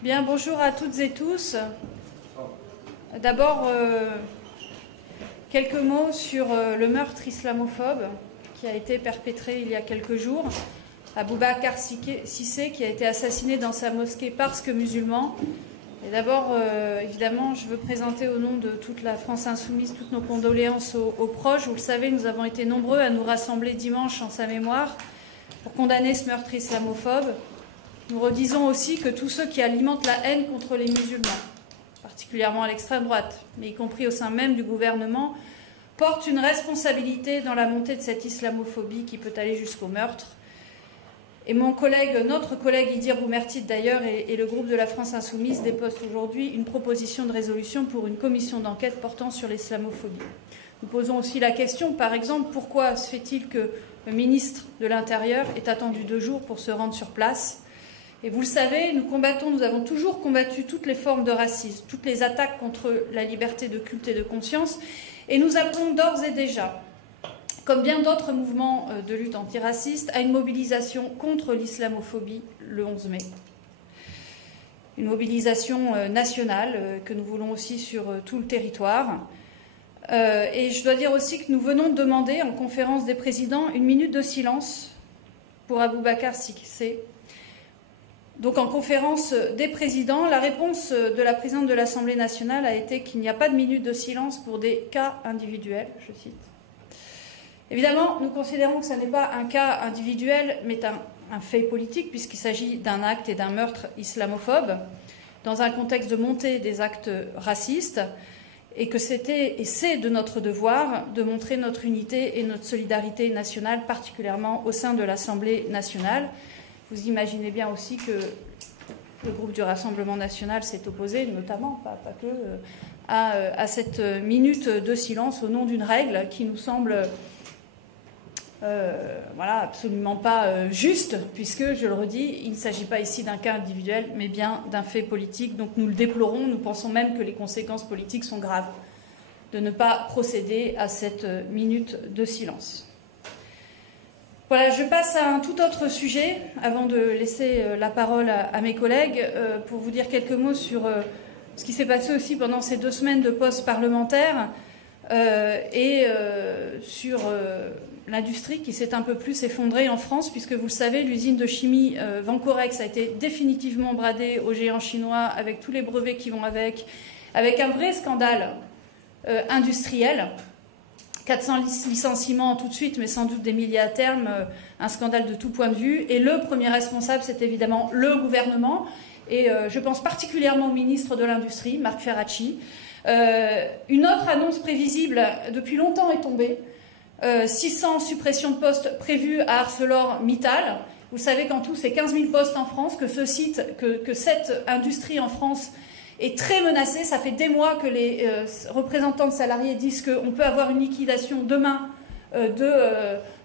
Bien, bonjour à toutes et tous. D'abord, quelques mots sur le meurtre islamophobe qui a été perpétré il y a quelques jours à Boubacar Cissé, qui a été assassiné dans sa mosquée parce que musulman. Et d'abord, évidemment, je veux présenter au nom de toute la France insoumise toutes nos condoléances aux proches. Vous le savez, nous avons été nombreux à nous rassembler dimanche en sa mémoire pour condamner ce meurtre islamophobe. Nous redisons aussi que tous ceux qui alimentent la haine contre les musulmans, particulièrement à l'extrême droite, mais y compris au sein même du gouvernement, portent une responsabilité dans la montée de cette islamophobie qui peut aller jusqu'au meurtre. Et notre collègue Idir Boumertid d'ailleurs et le groupe de la France Insoumise déposent aujourd'hui une proposition de résolution pour une commission d'enquête portant sur l'islamophobie. Nous posons aussi la question, par exemple, pourquoi se fait-il que le ministre de l'Intérieur est attendu 2 jours pour se rendre sur place ? Et vous le savez, nous avons toujours combattu toutes les formes de racisme, toutes les attaques contre la liberté de culte et de conscience, et nous appelons d'ores et déjà, comme bien d'autres mouvements de lutte antiraciste, à une mobilisation contre l'islamophobie le 11 mai. Une mobilisation nationale que nous voulons aussi sur tout le territoire. Et je dois dire aussi que nous venons de demander en conférence des présidents une minute de silence pour Boubacar Cissé. Donc en conférence des présidents, la réponse de la présidente de l'Assemblée nationale a été qu'il n'y a pas de minute de silence pour des cas individuels, je cite. Évidemment, nous considérons que ce n'est pas un cas individuel, mais un fait politique, puisqu'il s'agit d'un acte et d'un meurtre islamophobe, dans un contexte de montée des actes racistes, et que c'était et c'est de notre devoir de montrer notre unité et notre solidarité nationale, particulièrement au sein de l'Assemblée nationale. Vous imaginez bien aussi que le groupe du Rassemblement national s'est opposé, notamment, pas que, à cette minute de silence au nom d'une règle qui nous semble absolument pas juste, puisque, je le redis, il ne s'agit pas ici d'un cas individuel, mais bien d'un fait politique. Donc nous le déplorons, nous pensons même que les conséquences politiques sont graves de ne pas procéder à cette minute de silence. Voilà, je passe à un tout autre sujet, avant de laisser la parole à mes collègues, pour vous dire quelques mots sur ce qui s'est passé aussi pendant ces 2 semaines de pause parlementaire et sur l'industrie qui s'est un peu plus effondrée en France, puisque vous le savez, l'usine de chimie Vancorex a été définitivement bradée aux géants chinois avec tous les brevets qui vont avec un vrai scandale industriel. 400 licenciements tout de suite, mais sans doute des milliers à terme, un scandale de tout point de vue. Et le premier responsable, c'est évidemment le gouvernement. Et je pense particulièrement au ministre de l'Industrie, Marc Ferracci. Une autre annonce prévisible depuis longtemps est tombée. 600 suppressions de postes prévues à ArcelorMittal. Vous savez qu'en tout, c'est 15 000 postes en France, que cette industrie en France est très menacée. Ça fait des mois que les représentants de salariés disent qu'on peut avoir une liquidation demain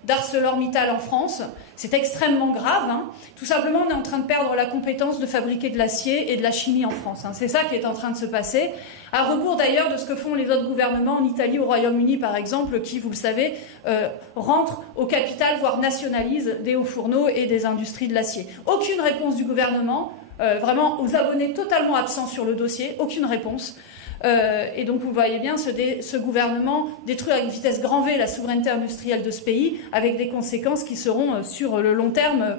d'ArcelorMittal en France. C'est extrêmement grave. Tout simplement, on est en train de perdre la compétence de fabriquer de l'acier et de la chimie en France. C'est ça qui est en train de se passer, à rebours d'ailleurs de ce que font les autres gouvernements en Italie, au Royaume-Uni par exemple, qui, vous le savez, rentrent au capital, voire nationalisent des hauts fourneaux et des industries de l'acier. Aucune réponse du gouvernement. Vraiment aux abonnés totalement absents sur le dossier, aucune réponse. Et donc vous voyez bien, ce gouvernement détruit à une vitesse grand V la souveraineté industrielle de ce pays, avec des conséquences qui seront sur le long terme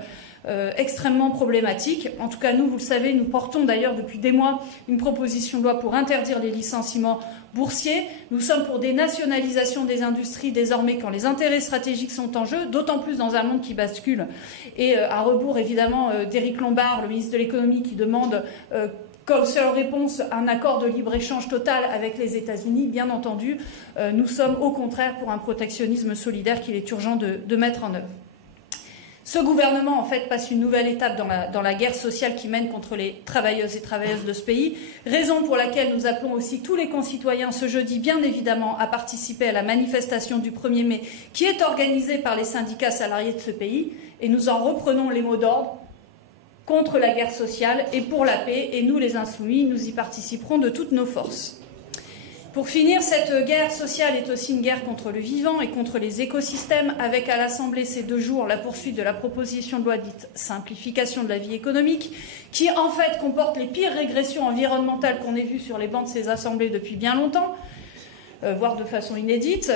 extrêmement problématiques. En tout cas, nous, vous le savez, nous portons d'ailleurs depuis des mois une proposition de loi pour interdire les licenciements boursiers. Nous sommes pour des nationalisations des industries désormais quand les intérêts stratégiques sont en jeu, d'autant plus dans un monde qui bascule. Et à rebours, évidemment, d'Éric Lombard, le ministre de l'économie, qui demande comme seule réponse un accord de libre-échange total avec les États-Unis. Bien entendu, nous sommes au contraire pour un protectionnisme solidaire qu'il est urgent de mettre en œuvre. Ce gouvernement, en fait, passe une nouvelle étape dans la guerre sociale qui mène contre les travailleuses et travailleuses de ce pays, raison pour laquelle nous appelons aussi tous les concitoyens ce jeudi, bien évidemment, à participer à la manifestation du 1er mai, qui est organisée par les syndicats salariés de ce pays, et nous en reprenons les mots d'ordre contre la guerre sociale et pour la paix, et nous, les Insoumis, nous y participerons de toutes nos forces. Pour finir, cette guerre sociale est aussi une guerre contre le vivant et contre les écosystèmes, avec à l'Assemblée ces 2 jours la poursuite de la proposition de loi dite simplification de la vie économique, qui en fait comporte les pires régressions environnementales qu'on ait vues sur les bancs de ces assemblées depuis bien longtemps, voire de façon inédite,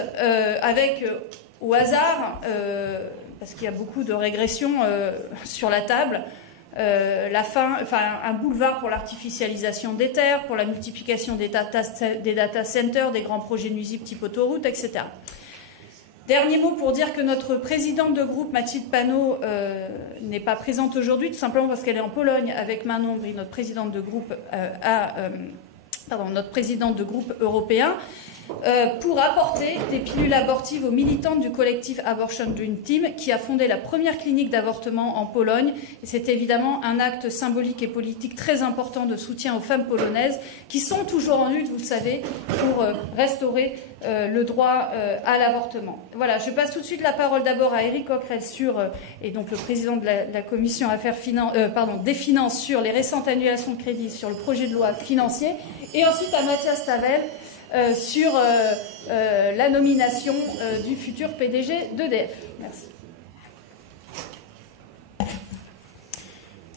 avec au hasard, parce qu'il y a beaucoup de régressions sur la table, un boulevard pour l'artificialisation des terres, pour la multiplication des data centers, des grands projets nuisibles type autoroute, etc. Dernier mot pour dire que notre présidente de groupe, Mathilde Panot, n'est pas présente aujourd'hui, tout simplement parce qu'elle est en Pologne avec Manon Ombry, notre présidente de groupe, notre présidente de groupe européen, pour apporter des pilules abortives aux militantes du collectif Abortion Dream Team qui a fondé la première clinique d'avortement en Pologne. Et c'est évidemment un acte symbolique et politique très important de soutien aux femmes polonaises qui sont toujours en lutte, vous le savez, pour restaurer le droit à l'avortement. Voilà, je passe tout de suite la parole d'abord à Éric Coquerel et donc le président de la commission des finances sur les récentes annulations de crédits sur le projet de loi financier, et ensuite à Mathias Tavel sur la nomination du futur PDG d'EDF. Merci.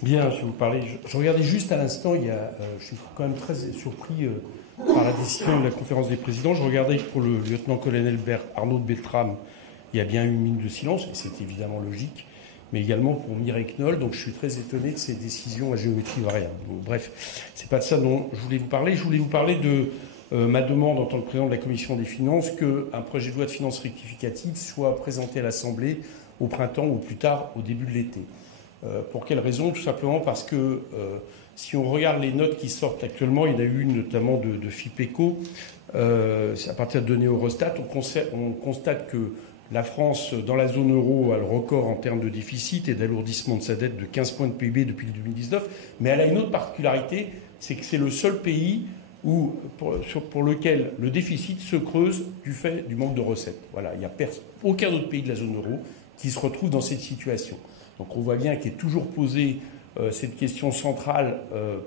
Bien, je vais vous parler. Je regardais juste à l'instant, je suis quand même très surpris par la décision de la conférence des présidents. Je regardais pour le lieutenant-colonel Arnaud de Beltrame, il y a bien une minute de silence, et c'est évidemment logique, mais également pour Mireille Knoll, donc je suis très étonné de ces décisions à géométrie variable. Donc, bref, c'est pas de ça dont je voulais vous parler. Je voulais vous parler de ma demande en tant que président de la Commission des finances qu'un projet de loi de finances rectificative soit présenté à l'Assemblée au printemps ou plus tard au début de l'été. Pour quelle raison? Tout simplement parce que si on regarde les notes qui sortent actuellement, il y en a eu une notamment de FIPECO, à partir de données Eurostat, on constate que la France, dans la zone euro, a le record en termes de déficit et d'alourdissement de sa dette de 15 points de PIB depuis 2019, mais elle a une autre particularité, c'est que c'est le seul pays pour lequel le déficit se creuse du fait du manque de recettes. Voilà, il n'y a aucun autre pays de la zone euro qui se retrouve dans cette situation. Donc on voit bien qu'est toujours posée cette question centrale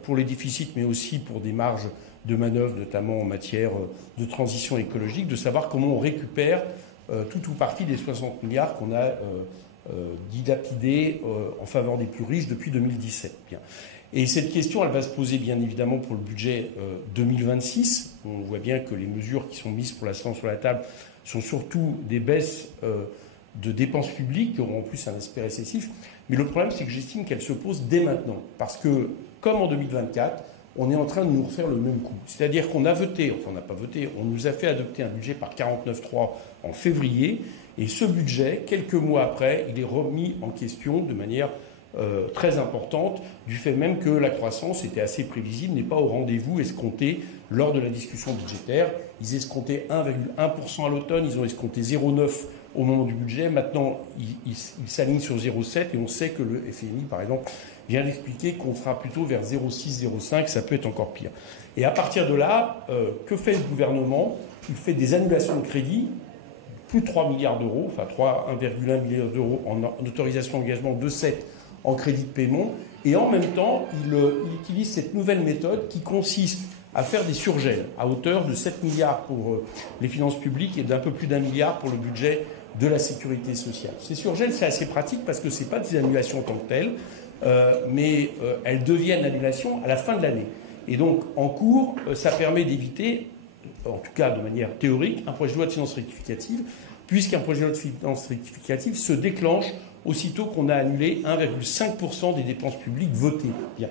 pour les déficits, mais aussi pour des marges de manœuvre, notamment en matière de transition écologique, de savoir comment on récupère tout ou partie des 60 milliards qu'on a dilapidés en faveur des plus riches depuis 2017. Bien. Et cette question, elle va se poser bien évidemment pour le budget 2026. On voit bien que les mesures qui sont mises pour l'instant sur la table sont surtout des baisses de dépenses publiques qui auront en plus un aspect récessif. Mais le problème, c'est que j'estime qu'elle se pose dès maintenant. Parce que, comme en 2024, on est en train de nous refaire le même coup. C'est-à-dire qu'on a voté, enfin on n'a pas voté, on nous a fait adopter un budget par 49.3 en février. Et ce budget, quelques mois après, il est remis en question de manière très importante, du fait même que la croissance était assez prévisible, n'est pas au rendez-vous escompté lors de la discussion budgétaire. Ils escomptaient 1,1% à l'automne, ils ont escompté 0,9% au moment du budget. Maintenant, ils s'alignent sur 0,7% et on sait que le FMI, par exemple, vient d'expliquer qu'on sera plutôt vers 0,6, 0,5, ça peut être encore pire. Et à partir de là, que fait le gouvernement? Il fait des annulations de crédit, plus de 3 milliards d'euros, enfin 1,1 milliard d'euros en autorisation d'engagement, 2,7 en crédit de paiement, et en même temps, il utilise cette nouvelle méthode qui consiste à faire des surgels à hauteur de 7 milliards pour les finances publiques et d'un peu plus d'1 milliard pour le budget de la sécurité sociale. Ces surgels, c'est assez pratique parce que ce n'est pas des annulations en tant que telles, mais elles deviennent annulations à la fin de l'année. Et donc, en cours, ça permet d'éviter, en tout cas de manière théorique, un projet de loi de finances rectificative, puisqu'un projet de loi de finances rectificative se déclenche aussitôt qu'on a annulé 1,5% des dépenses publiques votées. Bien.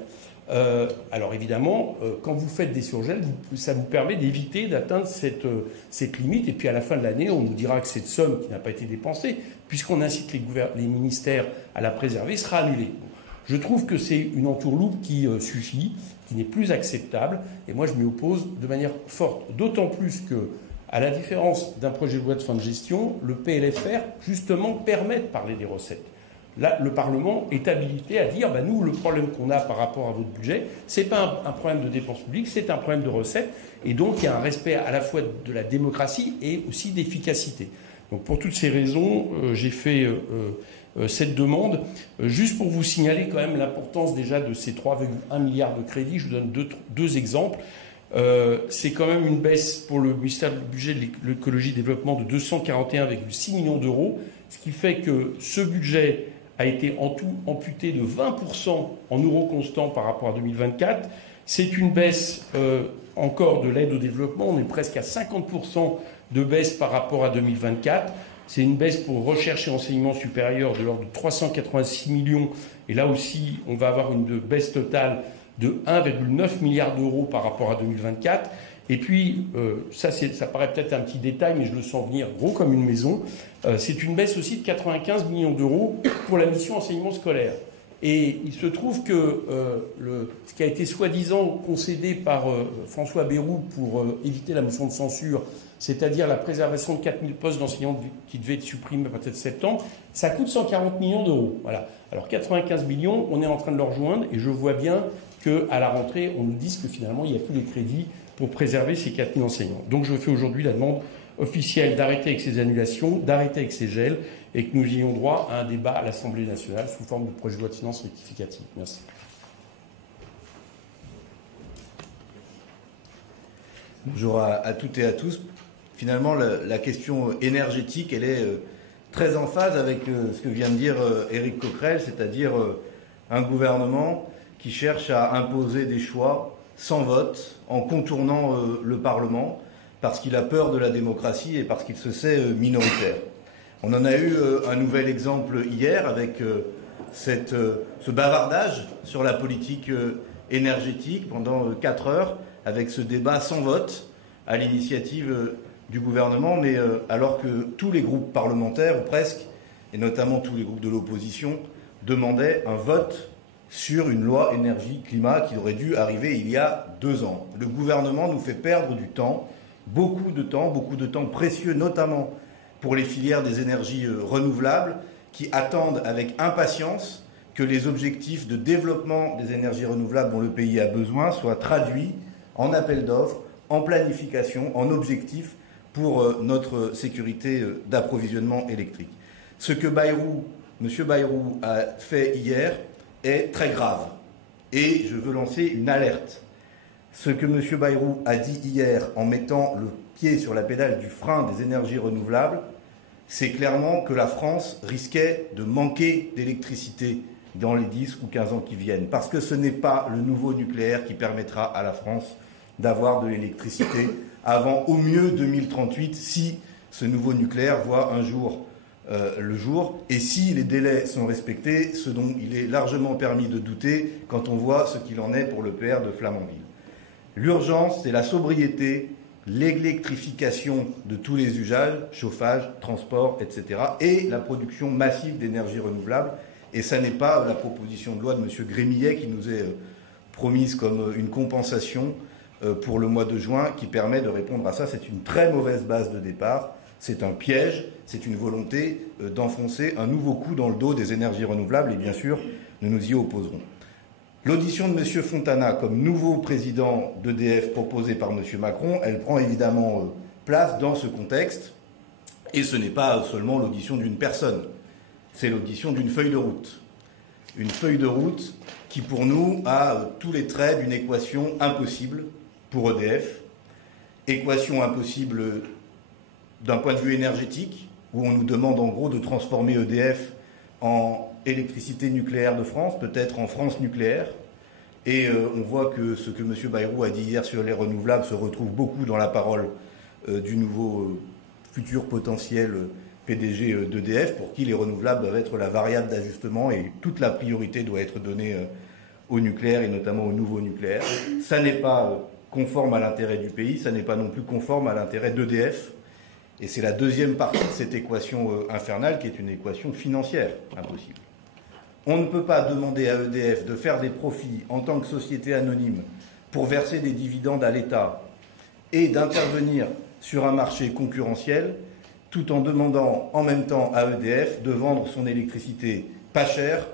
Alors évidemment, quand vous faites des surgels, ça vous permet d'éviter d'atteindre cette limite. Et puis à la fin de l'année, on nous dira que cette somme qui n'a pas été dépensée, puisqu'on incite les ministères à la préserver, sera annulée. Je trouve que c'est une entourloupe qui suffit, qui n'est plus acceptable. Et moi, je m'y oppose de manière forte. D'autant plus que, à la différence d'un projet de loi de fin de gestion, le PLFR, justement, permet de parler des recettes. Là, le Parlement est habilité à dire, nous, le problème qu'on a par rapport à votre budget, ce n'est pas un problème de dépenses publiques, c'est un problème de recettes. Et donc, il y a un respect à la fois de la démocratie et aussi d'efficacité. Donc, pour toutes ces raisons, j'ai fait cette demande. Juste pour vous signaler quand même l'importance déjà de ces 3,1 milliards de crédits, je vous donne deux exemples. C'est quand même une baisse pour le ministère du Budget de l'écologie et du développement de 241,6 millions d'euros, ce qui fait que ce budget a été en tout amputé de 20% en euros constants par rapport à 2024. C'est une baisse encore de l'aide au développement. On est presque à 50% de baisse par rapport à 2024. C'est une baisse pour recherche et enseignement supérieur de l'ordre de 386 millions. Et là aussi, on va avoir une baisse totale de 1,9 milliard d'euros par rapport à 2024. Et puis, ça paraît peut-être un petit détail, mais je le sens venir gros comme une maison. C'est une baisse aussi de 95 millions d'euros pour la mission enseignement scolaire. Et il se trouve que ce qui a été soi-disant concédé par François Bayrou pour éviter la motion de censure, c'est-à-dire la préservation de 4000 postes d'enseignants qui devaient être supprimés à partir de septembre, ça coûte 140 millions d'euros. Voilà. Alors 95 millions, on est en train de le rejoindre, et je vois bien qu'à la rentrée, on nous dise que finalement, il n'y a plus les crédits pour préserver ces 4000 enseignants. Donc je fais aujourd'hui la demande officielle d'arrêter avec ces annulations, d'arrêter avec ces gels, et que nous ayons droit à un débat à l'Assemblée nationale sous forme de projet de loi de finances rectificative. Merci. Bonjour à toutes et à tous. Finalement, la question énergétique, elle est très en phase avec ce que vient de dire Éric Coquerel, c'est-à-dire un gouvernement qui cherche à imposer des choix sans vote, en contournant le Parlement, parce qu'il a peur de la démocratie et parce qu'il se sait minoritaire. On en a eu un nouvel exemple hier avec ce bavardage sur la politique énergétique pendant 4 heures, avec ce débat sans vote à l'initiative du gouvernement, mais alors que tous les groupes parlementaires, ou presque, et notamment tous les groupes de l'opposition, demandaient un vote sur une loi énergie-climat qui aurait dû arriver il y a 2 ans. Le gouvernement nous fait perdre du temps, beaucoup de temps précieux, notamment pour les filières des énergies renouvelables, qui attendent avec impatience que les objectifs de développement des énergies renouvelables dont le pays a besoin soient traduits en appel d'offres, en planification, en objectifs pour notre sécurité d'approvisionnement électrique. Ce que M. Bayrou a fait hier est très grave. Et je veux lancer une alerte. Ce que M. Bayrou a dit hier en mettant le pied sur la pédale du frein des énergies renouvelables, c'est clairement que la France risquait de manquer d'électricité dans les 10 ou 15 ans qui viennent. Parce que ce n'est pas le nouveau nucléaire qui permettra à la France d'avoir de l'électricité avant au mieux 2038, si ce nouveau nucléaire voit un jour le jour, et si les délais sont respectés, ce dont il est largement permis de douter quand on voit ce qu'il en est pour l'EPR de Flamanville. L'urgence, c'est la sobriété, l'électrification de tous les usages, chauffage, transport, etc., et la production massive d'énergie renouvelable. Et ça n'est pas la proposition de loi de M. Grémillet qui nous est promise comme une compensation pour le mois de juin qui permet de répondre à ça. C'est une très mauvaise base de départ. C'est un piège, c'est une volonté d'enfoncer un nouveau coup dans le dos des énergies renouvelables et bien sûr, nous nous y opposerons. L'audition de M. Fontana comme nouveau président d'EDF proposé par M. Macron, elle prend évidemment place dans ce contexte et ce n'est pas seulement l'audition d'une personne, c'est l'audition d'une feuille de route. Une feuille de route qui pour nous a tous les traits d'une équation impossible pour EDF, équation impossible d'un point de vue énergétique, où on nous demande en gros de transformer EDF en électricité nucléaire de France, peut-être en France nucléaire. Et on voit que ce que M. Bayrou a dit hier sur les renouvelables se retrouve beaucoup dans la parole du nouveau futur potentiel PDG d'EDF, pour qui les renouvelables doivent être la variable d'ajustement et toute la priorité doit être donnée au nucléaire et notamment au nouveau nucléaire. Ça n'est pas conforme à l'intérêt du pays, ça n'est pas non plus conforme à l'intérêt d'EDF. Et c'est la deuxième partie de cette équation infernale qui est une équation financière impossible. On ne peut pas demander à EDF de faire des profits en tant que société anonyme pour verser des dividendes à l'État et d'intervenir sur un marché concurrentiel tout en demandant en même temps à EDF de vendre son électricité pas chère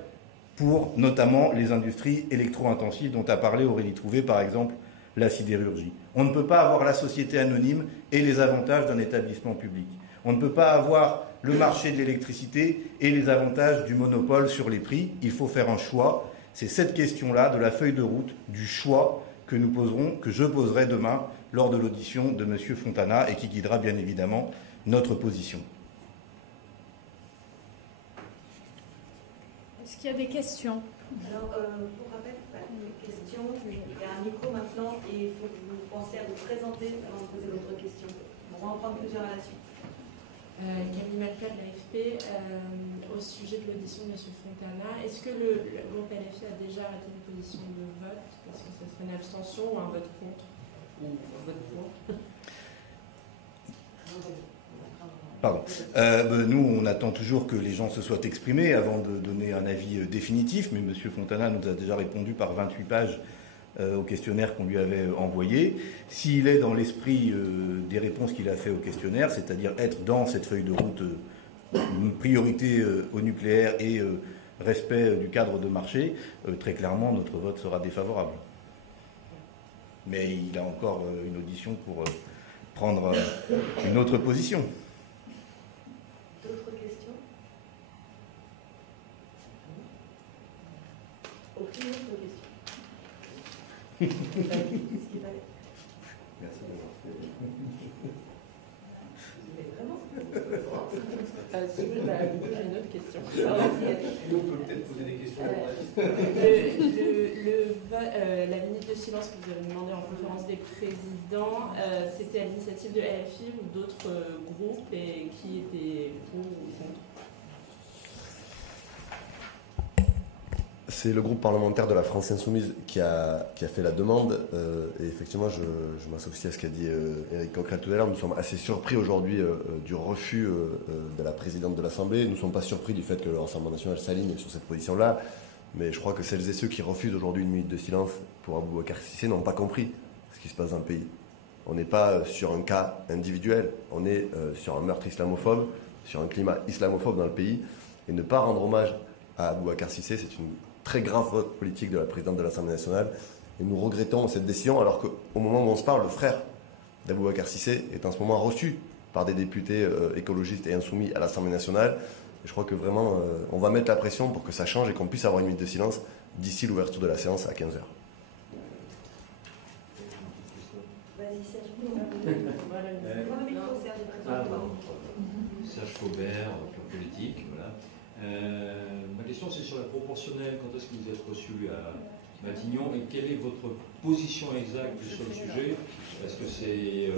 pour notamment les industries électro-intensives dont a parlé Aurélie Trouvé, par exemple la sidérurgie. On ne peut pas avoir la société anonyme et les avantages d'un établissement public. On ne peut pas avoir le marché de l'électricité et les avantages du monopole sur les prix. Il faut faire un choix. C'est cette question-là, de la feuille de route, du choix, que je poserai demain lors de l'audition de M. Fontana et qui guidera bien évidemment notre position. Est-ce qu'il y a des questions? Alors, pour rappel, une question, il y a un micro maintenant et il faut que vous pensiez à vous présenter avant de poser votre question. On va en prendre plusieurs à la suite. Camille Malka de l'AFP, au sujet de l'audition de M. Fontana, est-ce que le groupe LFI a déjà arrêté une position de vote? Est-ce que ce serait une abstention ou un vote contre? Ou un vote pour? Pardon. Nous, on attend toujours que les gens se soient exprimés avant de donner un avis définitif, mais M. Fontana nous a déjà répondu par 28 pages au questionnaire qu'on lui avait envoyé. S'il est dans l'esprit des réponses qu'il a fait au questionnaire, c'est-à-dire être dans cette feuille de route, une priorité au nucléaire et respect du cadre de marché, très clairement, notre vote sera défavorable. Mais il a encore une audition pour prendre une autre position. D'autres questions? Aucune autre question? Qu'est-ce qu'il fallait? Merci d'avoir fait. Mais vraiment? J'ai une autre question. On peut peut-être poser des questions. La minute de silence que vous avez demandé en conférence des présidents, c'était à l'initiative de LFI ou d'autres groupes et qui étaient pour ou contre? C'est le groupe parlementaire de la France Insoumise qui a fait la demande. Et effectivement, je m'associe à ce qu'a dit Éric Coquerel tout à l'heure. Nous sommes assez surpris aujourd'hui du refus de la présidente de l'Assemblée. Nous ne sommes pas surpris du fait que le Rassemblement national s'aligne sur cette position-là. Mais je crois que celles et ceux qui refusent aujourd'hui une minute de silence pour Aboubacar Cissé n'ont pas compris ce qui se passe dans le pays. On n'est pas sur un cas individuel. On est sur un meurtre islamophobe, sur un climat islamophobe dans le pays. Et ne pas rendre hommage à Aboubacar Cissé, c'est une très grave faute politique de la présidente de l'Assemblée nationale. Et nous regrettons cette décision, alors qu'au moment où on se parle, le frère d'Aboubacar Cissé est en ce moment reçu par des députés écologistes et insoumis à l'Assemblée nationale. Et je crois que vraiment, on va mettre la pression pour que ça change et qu'on puisse avoir une minute de silence d'ici l'ouverture de la séance à 15h. Vas-y, Serge. Serge Faubert, plan politique, voilà. Ma question, c'est sur la proportionnelle. Quand est-ce que vous êtes reçu à Matignon et quelle est votre position exacte sur le sujet? Est-ce que c'est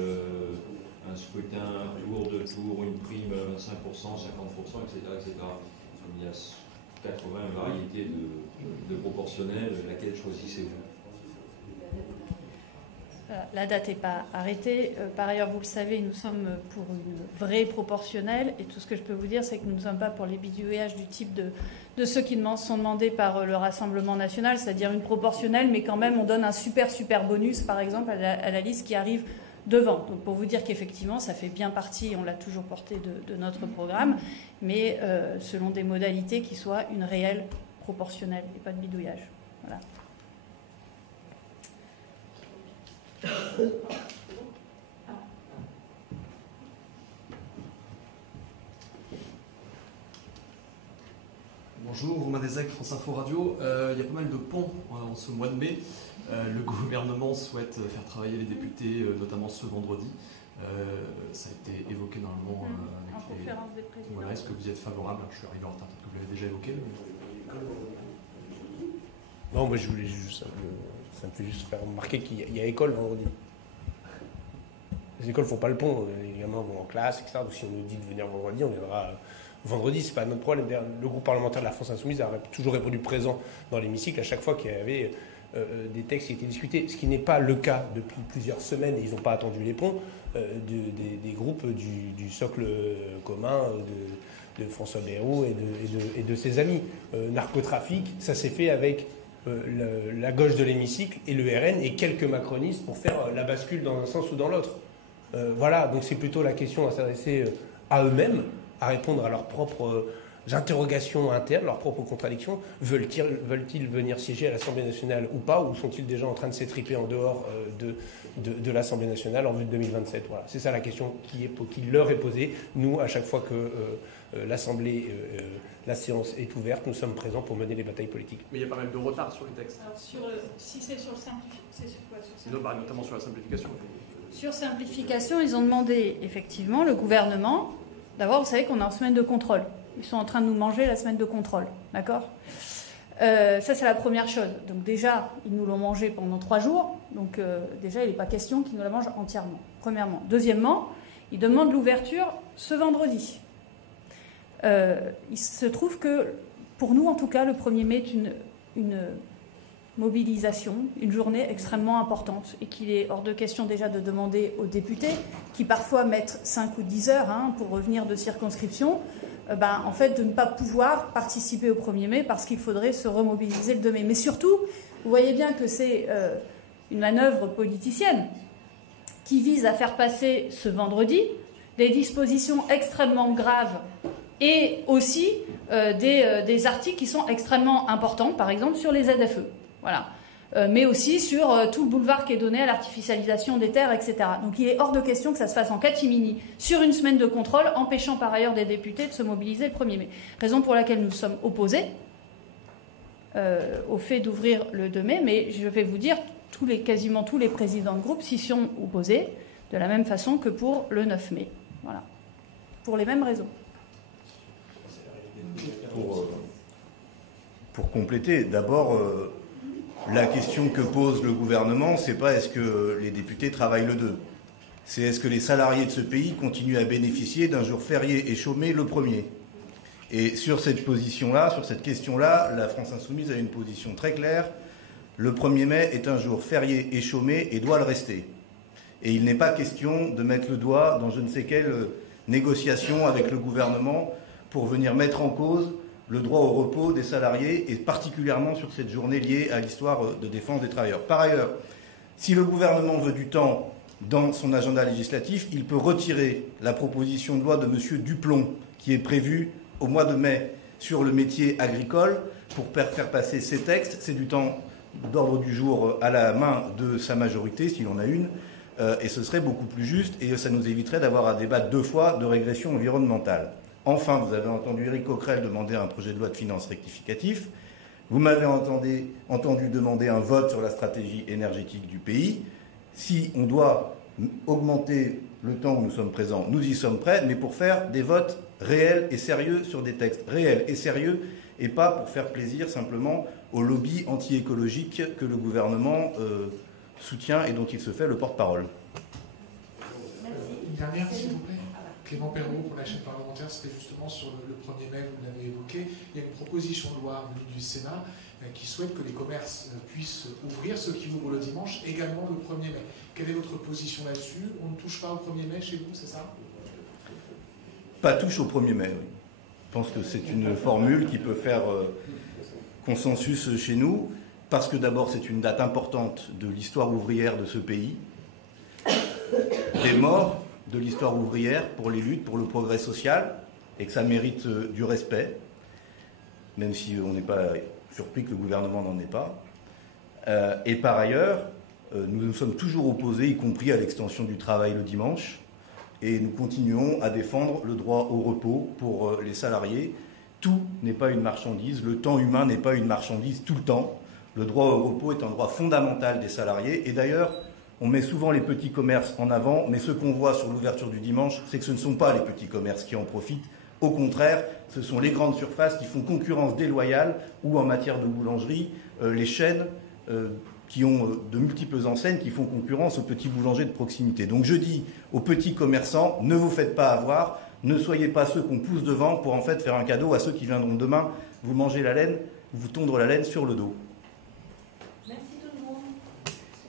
un scrutin tour de tour, une prime 25%, 50%, etc., etc. Comme il y a 80 variétés de proportionnelles, laquelle choisissez-vous? La date n'est pas arrêtée. Par ailleurs, vous le savez, nous sommes pour une vraie proportionnelle. Et tout ce que je peux vous dire, c'est que nous ne sommes pas pour les bidouillages du type de ceux qui sont demandés par le Rassemblement national, c'est-à-dire une proportionnelle, mais quand même, on donne un super bonus, par exemple, à la liste qui arrive devant. Donc, pour vous dire qu'effectivement, ça fait bien partie, on l'a toujours porté de notre programme, mais selon des modalités qui soient une réelle proportionnelle et pas de bidouillage. Voilà. Bonjour, Romain Desec, France Info Radio. Il y a pas mal de ponts en ce mois de mai. Le gouvernement souhaite faire travailler les députés, notamment ce vendredi. Ça a été évoqué normalement en conférence des présidents. Voilà, est-ce que vous y êtes favorable? Je suis arrivé en retard, peut-être que vous l'avez déjà évoqué. Mais... Non, moi je voulais juste... Ça me fait juste faire remarquer qu'il y a école vendredi. Les écoles ne font pas le pont, les gamins vont en classe, etc. Donc si on nous dit de venir vendredi, on viendra vendredi. C'est pas notre problème. Le groupe parlementaire de la France Insoumise a toujours répondu présent dans l'hémicycle à chaque fois qu'il y avait des textes qui étaient discutés. Ce qui n'est pas le cas depuis plusieurs semaines, et ils n'ont pas attendu les ponts, des groupes du socle commun de François Bayrou et de ses amis. Narcotrafic, ça s'est fait avec... la gauche de l'hémicycle et le RN et quelques macronistes pour faire la bascule dans un sens ou dans l'autre. Voilà, donc c'est plutôt la question à s'adresser à eux-mêmes, à répondre à leurs propres interrogations internes, leurs propres contradictions. Veulent-ils venir siéger à l'Assemblée nationale ou pas, ou sont-ils déjà en train de s'étriper en dehors de l'Assemblée nationale en vue de 2027 ? Voilà, c'est ça la question qui leur est posée. Nous, à chaque fois que l'Assemblée La séance est ouverte, nous sommes présents pour mener les batailles politiques. Mais il y a pas mal de retard sur les textes. Alors, si c'est sur simplification, Notamment sur la simplification. Sur simplification, ils ont demandé, effectivement, le gouvernement, d'abord, vous savez qu'on est en semaine de contrôle. Ils sont en train de nous manger la semaine de contrôle, d'accord ? Ça, c'est la première chose. Donc déjà, ils nous l'ont mangé pendant 3 jours. Donc déjà, il n'est pas question qu'ils nous la mangent entièrement, premièrement. Deuxièmement, ils demandent l'ouverture ce vendredi. Il se trouve que, pour nous en tout cas, le 1er mai est une mobilisation, une journée extrêmement importante et qu'il est hors de question déjà de demander aux députés, qui parfois mettent 5 ou 10 heures pour revenir de circonscription, en fait de ne pas pouvoir participer au 1er mai parce qu'il faudrait se remobiliser le 2 mai. Mais surtout, vous voyez bien que c'est une manœuvre politicienne qui vise à faire passer ce vendredi des dispositions extrêmement graves et aussi des articles qui sont extrêmement importants, par exemple sur les ZFE. Voilà. Mais aussi sur tout le boulevard qui est donné à l'artificialisation des terres, etc. Donc il est hors de question que ça se fasse en catimini sur une semaine de contrôle, empêchant par ailleurs des députés de se mobiliser le 1er mai. Raison pour laquelle nous sommes opposés au fait d'ouvrir le 2 mai, mais je vais vous dire, quasiment tous les présidents de groupe s'y sont opposés, de la même façon que pour le 9 mai. Voilà. Pour les mêmes raisons. Pour compléter, d'abord, la question que pose le gouvernement, c'est pas est-ce que les députés travaillent le 2, c'est est-ce que les salariés de ce pays continuent à bénéficier d'un jour férié et chômé le 1er. Et sur cette position-là, sur cette question-là, la France Insoumise a une position très claire. Le 1er mai est un jour férié et chômé et doit le rester. Et il n'est pas question de mettre le doigt dans je ne sais quelle négociation avec le gouvernement pour venir mettre en cause le droit au repos des salariés, et particulièrement sur cette journée liée à l'histoire de défense des travailleurs. Par ailleurs, si le gouvernement veut du temps dans son agenda législatif, il peut retirer la proposition de loi de M. Duplon, qui est prévue au mois de mai sur le métier agricole, pour faire passer ces textes. C'est du temps d'ordre du jour à la main de sa majorité, s'il en a une, et ce serait beaucoup plus juste, et ça nous éviterait d'avoir à débattre 2 fois de régression environnementale. Enfin, vous avez entendu Éric Coquerel demander un projet de loi de finances rectificatif. Vous m'avez entendu demander un vote sur la stratégie énergétique du pays. Si on doit augmenter le temps où nous sommes présents, nous y sommes prêts, mais pour faire des votes réels et sérieux sur des textes réels et sérieux, et pas pour faire plaisir simplement au lobby anti-écologique que le gouvernement soutient et dont il se fait le porte-parole. Une dernière, s'il vous plaît. Clément Perrault, pour la chaîne parlementaire, c'était justement sur le 1er mai, vous l'avez évoqué. Il y a une proposition de loi venue du Sénat qui souhaite que les commerces puissent ouvrir, ceux qui ouvrent le dimanche, également le 1er mai. Quelle est votre position là-dessus? On ne touche pas au 1er mai chez vous, c'est ça? Pas touche au 1er mai, oui. Je pense que c'est une formule qui peut faire consensus chez nous, parce que d'abord c'est une date importante de l'histoire ouvrière de ce pays, des morts de l'histoire ouvrière pour les luttes, pour le progrès social, et que ça mérite du respect, même si on n'est pas surpris que le gouvernement n'en ait pas. Et par ailleurs, nous nous sommes toujours opposés, y compris à l'extension du travail le dimanche, et nous continuons à défendre le droit au repos pour les salariés. Tout n'est pas une marchandise, le temps humain n'est pas une marchandise tout le temps. Le droit au repos est un droit fondamental des salariés, et d'ailleurs, on met souvent les petits commerces en avant, mais ce qu'on voit sur l'ouverture du dimanche, c'est que ce ne sont pas les petits commerces qui en profitent. Au contraire, ce sont les grandes surfaces qui font concurrence déloyale, ou en matière de boulangerie, les chaînes qui ont de multiples enseignes qui font concurrence aux petits boulangers de proximité. Donc je dis aux petits commerçants, ne vous faites pas avoir, ne soyez pas ceux qu'on pousse devant pour en fait faire un cadeau à ceux qui viendront demain vous manger la laine, vous tondre la laine sur le dos.